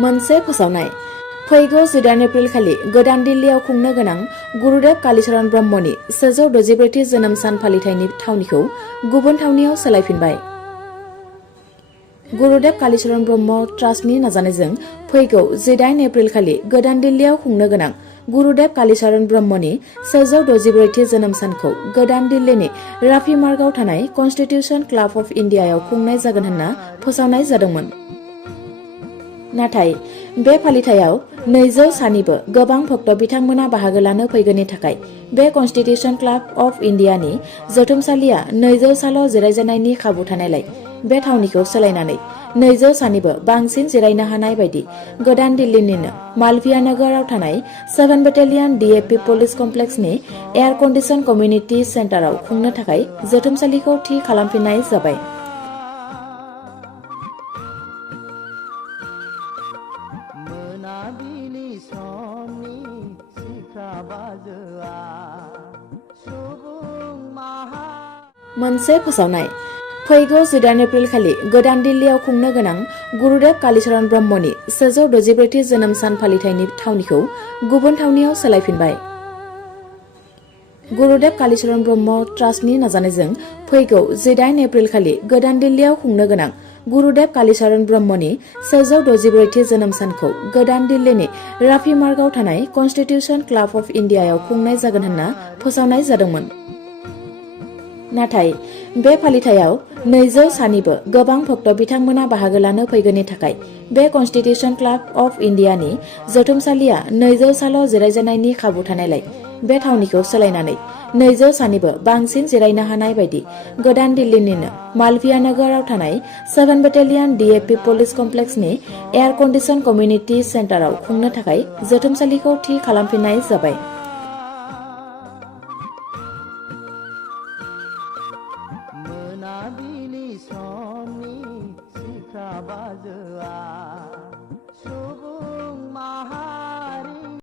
मोनसे फोसावनाय फैगौ 14 एप्रिल खालि गोदान दिल्लीयाव खुंनो गोनां गुरुदेव कालीचरण ब्रह्मनि 464थि जोनोम सान फालिथायनि थावनिखौ गुबुन थावनियाव सोलायफिनबाय। गुरुदेव कालीचरण ब्रह्म ट्रास्टनि नाजानायजों फैगौ 18 एप्रिल खालि गोदान दिल्लीयाव खुंनो गोनां गुरुदेव कालीचरण ब्रह्मनि 464थि जोनोम सानखौ गोदान दिल्लीनि राफि मार्गआव थानाय कन्स्टिटिउशन क्लाब अफ इन्डियायाव खुंनाय जागोन होनना फोसावनाय जादोंमोन। नाथाय बे फालिथायाव 200 सानिबो गोबां भक्त बिथांमोना बाहागो लानो फैगोननि थाखाय बे कन्स्टिटिउशन क्लाब अफ इन्डियानि जथुमसालिया 200 साल' जिरायजानायनि खाबु थानायलाय बे थावनिखौ सोलायनानै 200 सानिबो बांसिन जिरायनो हानाय बायदि गोदान दिल्लीनिनो मालविया नगराव थानाय 7 बेटेलियन DAP पुलिस कमप्लेक्सनि एयार कन्डिसन कमिउनिटि सेन्टाराव खुंनो थाखाय जथुमसालिखौ थि खालामफिननाय जाबाय। मोनसे फोसावनाय फैगौ 14 एप्रिल खालि गोदान दिल्लीयाव खुंनो गोनां गुरुदेव कालीचरण ब्रह्मनि 464थि जोनोम सान फालिथायनि थावनिखौ गुबुन थावनियाव सोलायफिनबाय। गुरुदेव कालीचरण ब्रह्म ट्रास्टनि नाजानायजों फैगौ 18 एप्रिल खालि गोदान दिल्लीयाव खुंनो गोनां गुरुदेव कालीचरण ब्रह्मनि 464थि जोनोम सानखौ गोदान दिल्लीनि राफि मार्गआव थानाय कन्स्टिटिउशन क्लाब अफ इन्डियायाव खुंनाय जागोन होनना फोसावनाय जादोंमोन। नाथाय बे फालिथायाव 200 सानिबो गोबां भक्त बिथांमोना बाहागो लानो फैगोननि थाखाय बे कन्स्टिटिउशन क्लाब अफ इन्डियानि जथुमसालिया 200 साल' जिरायजानायनि खाबु थानायलाय बे थावनिखौ सोलायनानै 200 सानिबो बांसिन जिरायनो हानाय बायदि गोदान दिल्लीनिनो मालविया नगराव थानाय 7 बेटेलियन DAP पुलिस कमप्लेक्सनि एयार कन्डिसन कमिउनिटि सेन्टाराव खुंनो थाखाय जथुमसालिखौ थि खालामफिननाय जाबाय। सुबुं माहारि